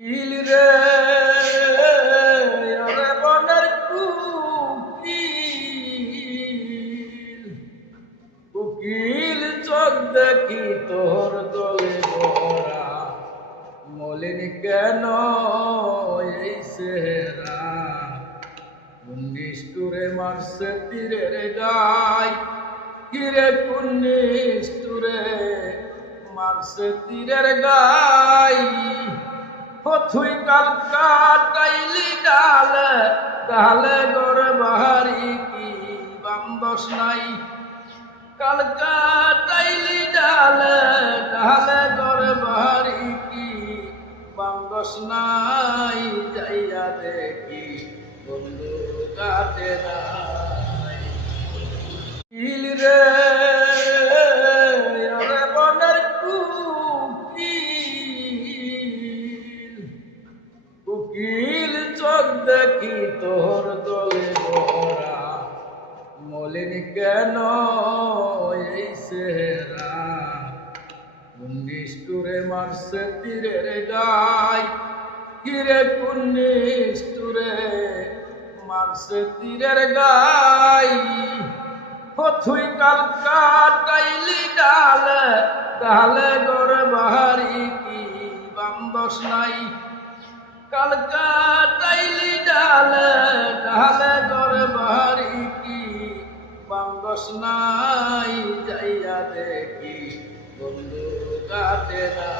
ইল রে ওরে বনের কুকিল কুকিল চোখ দেখি তোর দলে ভরা মলিন কেন এই চেহারা নিষ্ঠুরে মারছে তীরের গায় কিরে কোন নিষ্ঠুরে মারছে তীরের গায় তুই কাল কাটাইলি ডালে ডালে গড়ে বাহারি কি বান্দস নাই কাল কাটাইলি ডালে ডালে গড়ে বাহারি কি বান্দস নাই যাইয়া দেখি বন্ধু কাটে নাই ইল রে ওরে বনের কুকিল চোখ দেখি তোর দলে ভরা মলিন কেন এই চেহারা নিষ্ঠুরে মারছে তীরের গায় কিরে কোন নিষ্ঠুরে মারছে তীরের গায় তুই কাল কাটাইলি ডালে ডালে গড়ে বাহারি কি বান্দস নাই কাল কাটাইলি ডালে ডালে গড়ে বাহারি কি বান্দস নাই যাইয়া দেখি বন্ধু কাটে না।